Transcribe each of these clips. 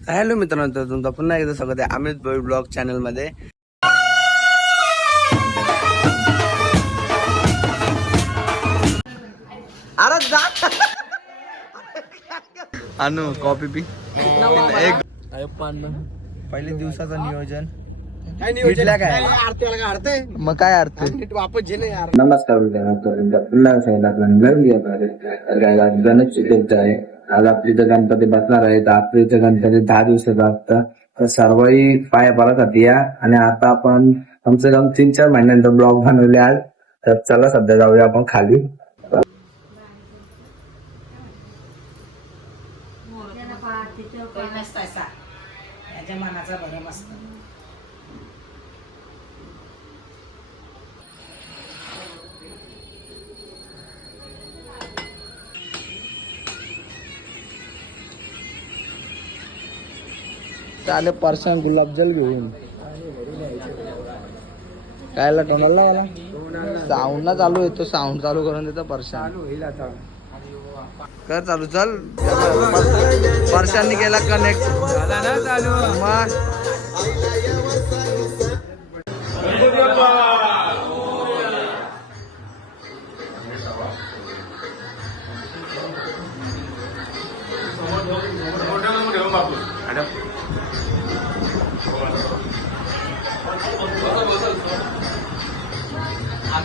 Hello मित्रांनो तर तुमचं पुन्हा एकदा स्वागत आहे अमित भोई ब्लॉग चॅनलमध्ये अरे जा. अनु कॉफी पी. एक. पहिले दिवसाचं नियोजन. काय मग काय अर्थ नमस्कार मित्रांनो. पुन्हा गणेश चतुर्थी आहे. रात्रीचं आपली गणपती बसणार आहे. तर गणपती दहा दिवसाचा असतं. तर सर्वही पाया पडासाठी या. आणि आता आपण कमसे कम तीन चार महिन्यानंतर ब्लॉग बनवले आज. तर चला सध्या जाऊया आपण खाली. मनाचा भरम असतो. चाले परसान गुलाबजल घेऊन. कायला टोनाला याला? साऊंड ना चालू येतो साऊंड चालू करून देतो परशान. कर चालू चल. परशांनी केला कनेक्ट मग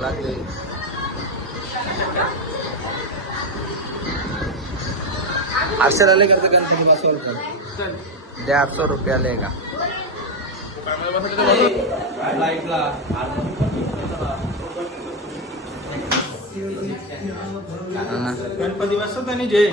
लागले आठशे आले का तर गणपती बसवाल का दे आठ सौ रुपया हा. ना. गणपती बसतात आणि जय.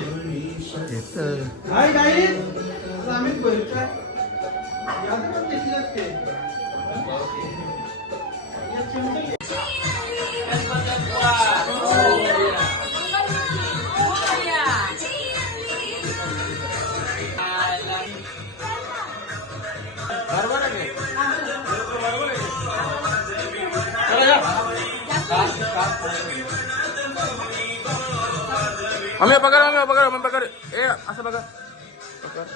आम्ही बघा आम्ही बघा आम्ही बघा ए असं बघा पकड।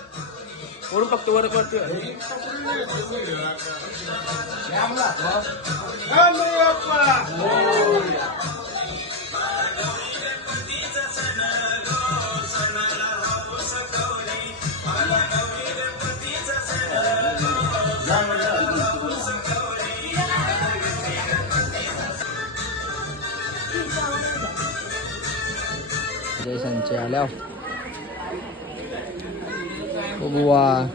फक्त बघतो वर वरती 这身加料，不不啊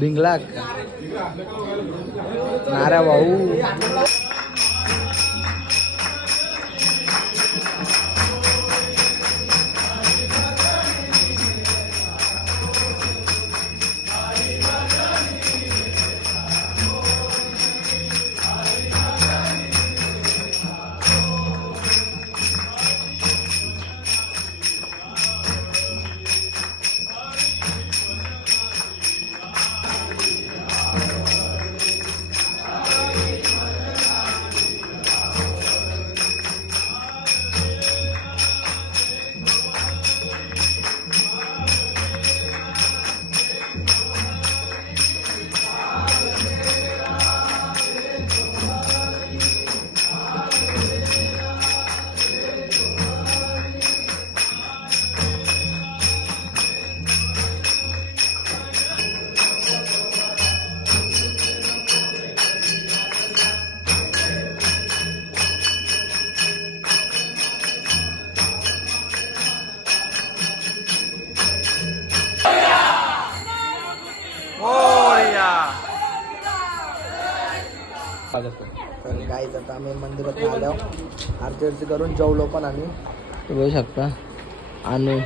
भिंगला नारा भाऊ गाईच आता आम्ही मंदिरात आल्यावर आरती आरती करून जेवलो पण आम्ही. बघू शकता. आणि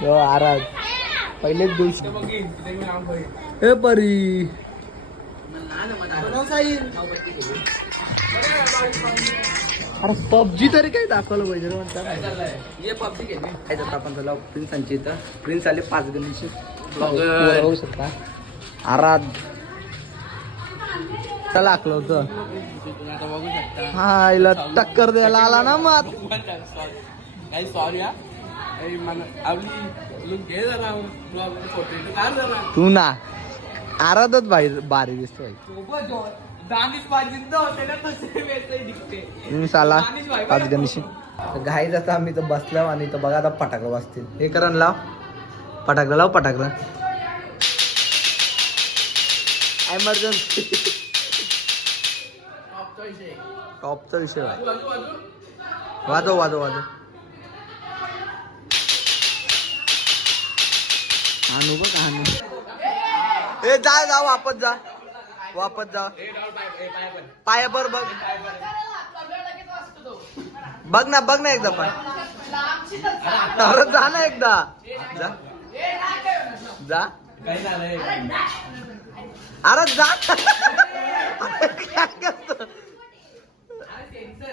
जो आराध. पहिलेच दिवशी. हे परी. अरे पबजी तरी काही दाखवलं पाहिजे काय जातं आपण चला प्रिन्सांची इथं. प्रिन्स आले पाच गणीशी बघू शकता. आराध. चला आकलं होतं. हा हिला टक्कर द्यायला आला ना मग काही सॉरी तू ना आराधच बाहेर बारी दिसतोय. पाच गणीशी. घाई जाता आम्ही तर बसल्यावर आणि तर बघा आता फटाकडं वाजतील हे करण लाव. फटाकडं लाव फटाकडं एमर्जन्सी टॉपचा विषय आहे. वाजव वाजव वाजव. आणू बघ आणू ए जा जा वापस जा. वापस जा. पायावर बघ बघ ना बघ ना एकदा पण. अरे जा ना एकदा. जा. जा. अरे जा.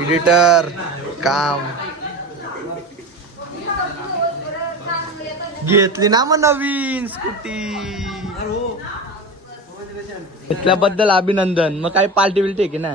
एडिटर काम. घेतली ना मग नवीन स्कूटी. घेतल्याबद्दल अभिनंदन. मग काही पार्टी बिल्टी आहे की ना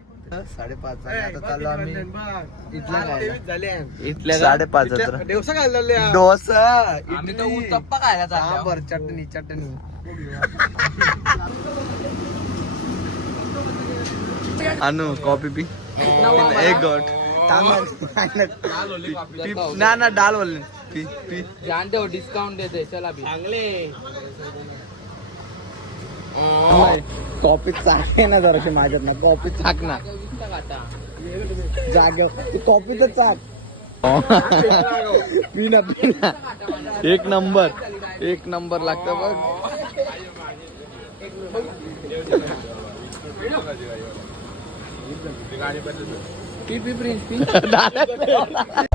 साडेपाच आणि आता चाललो आम्ही. इथल्या साडेपाच हजार. दिवसा काय झाले डोसा आम्ही तर उत्तप्पा खायला चाललो. चटणी चटणी. अनु कॉफी पी. एक गोट ना ना डाल बोल पी पी. जानते हो डिस्काउंट देते चल अभी चांगले. कॉफी चाक ना जराशी माझ्यात ना. कॉफी चाक ना. जागे तू कॉफी तर चाक पी ना पी ना एक नंबर. एक नंबर लागतं बघ. T P prince